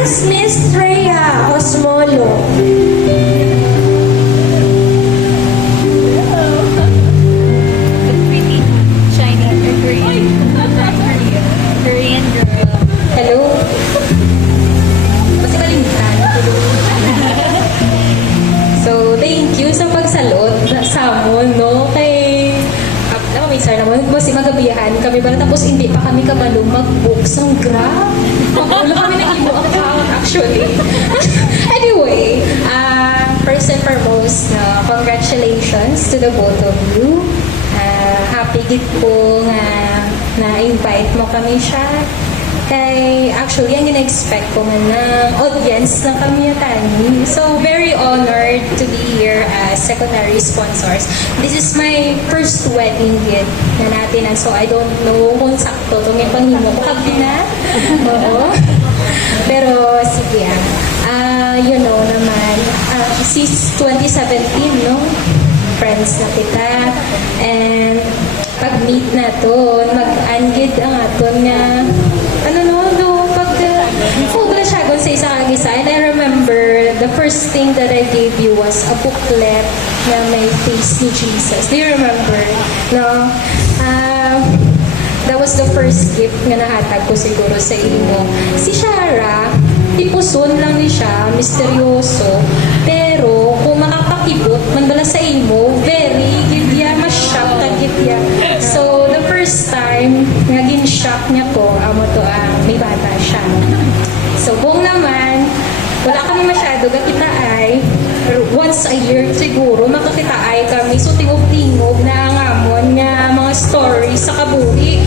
Yes, Miss Treya Osmolo. Pretty Chinese or Korean girl. Hello? Kasi balimutan. So, thank you sa pagsalot sa amon, no? Kay, may sir naman, kasi magabihan kami ba, tapos hindi pa kami kabalo mag-book ng Grab. Wala kami nag-ibo account, actually. Anyway, first and foremost, congratulations to the both of you. Happy gid ko nga na-invite mo kami siya. Kay, actually, ang in-expect ko nga na audience ng kamiyatani. So, very honored to be here as secondary sponsors. This is my first wedding gift na natin. And so, I don't know kung sakto itong yung panghimo ko. Kabi na. Oo. Pero, sige you know naman, since 2017, no? Friends na kita. And, pag-meet na to, mag-angid ang aton nga wala siya kung sa isang agisa. And I remember the first thing that I gave you was a booklet na may face ni Jesus. Do you remember? No? That was the first gift nga nahatag ko siguro sa inyo. Si Shara, ipuson lang ni siya, misteryoso. Pero kung makapakibot, mandala sa imo, very gidya, mas-shock na gidya. So, the first time, naging shock niya ko, amo to, may bata siya. So, buong naman, wala kami masyado kakita ay, pero once a year siguro, makakita ay kami. So, tingog-tingog na ang amon nga mga stories sa kabuhi.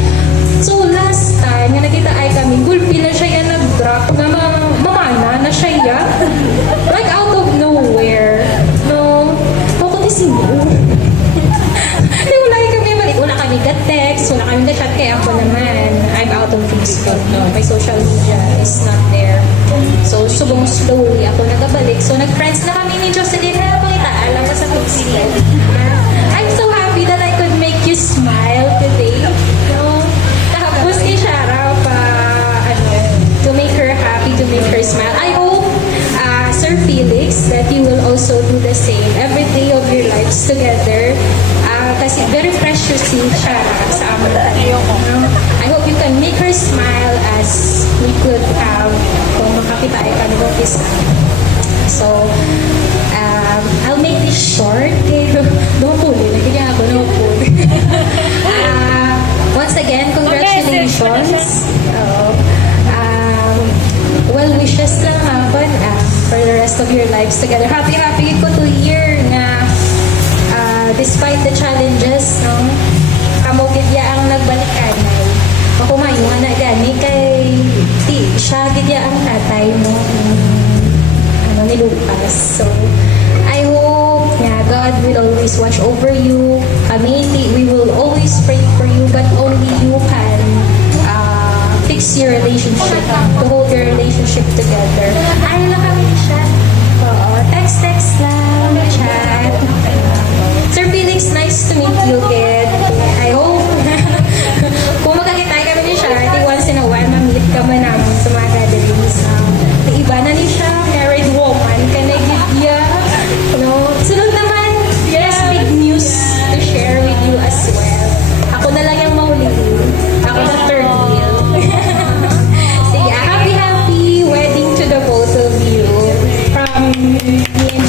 So, last time, nga nakita ay kami, gulpi na siya yan nag-drop na mamana na siya yan. Like out of nowhere. No? Pakutin mo. Hindi, wala kami balik. Wala kami ka-text, wala kami ka-chat. Kaya ako naman, I'm out of Facebook. No? My social media is not there. So, subong slowly ako nagabalik. So, nag-friends na kami ni Jocelyn. Kaya pakita, alam mo sa Facebook. I'm so happy that I could make you smile today. No? Tapos kay Shara pa, to make her happy, to make her smile. I hope, Sir Felix, that you will also do the same every day of your lives together. Kasi very precious si Shara sa amin. I hope you can make her smile as we could have kung makakita ay kami ng isa. So, I'll make this short. Lumapuli. Nagiging ako lumapuli. Once again, congratulations. Well wishes lang hapon for the rest of your lives together. Happy ko to hear na despite the challenges, no, kamo gidya ang nagbalikan. Ako man, yung anak gani kay siya gidya ang tatay mo ni Lucas. So, I hope God will always watch over you. Kami, we will always pray for you, but only you can fix your relationship, to hold your relationship together. Ay, lang kami siya. Oo, text lang, chat. Sir Felix, nice to meet you again. I hope kung magkakita kami ni siya, once in a while, ma-meet kami namin sa mga gatherings. Iba na ni siya, married woman, kanagigya. No? Sunod naman, yes, big news to share with you as well. Ako na lang yung mahulihin. Ako na third wheel. Sige, happy wedding to the both of you. From me and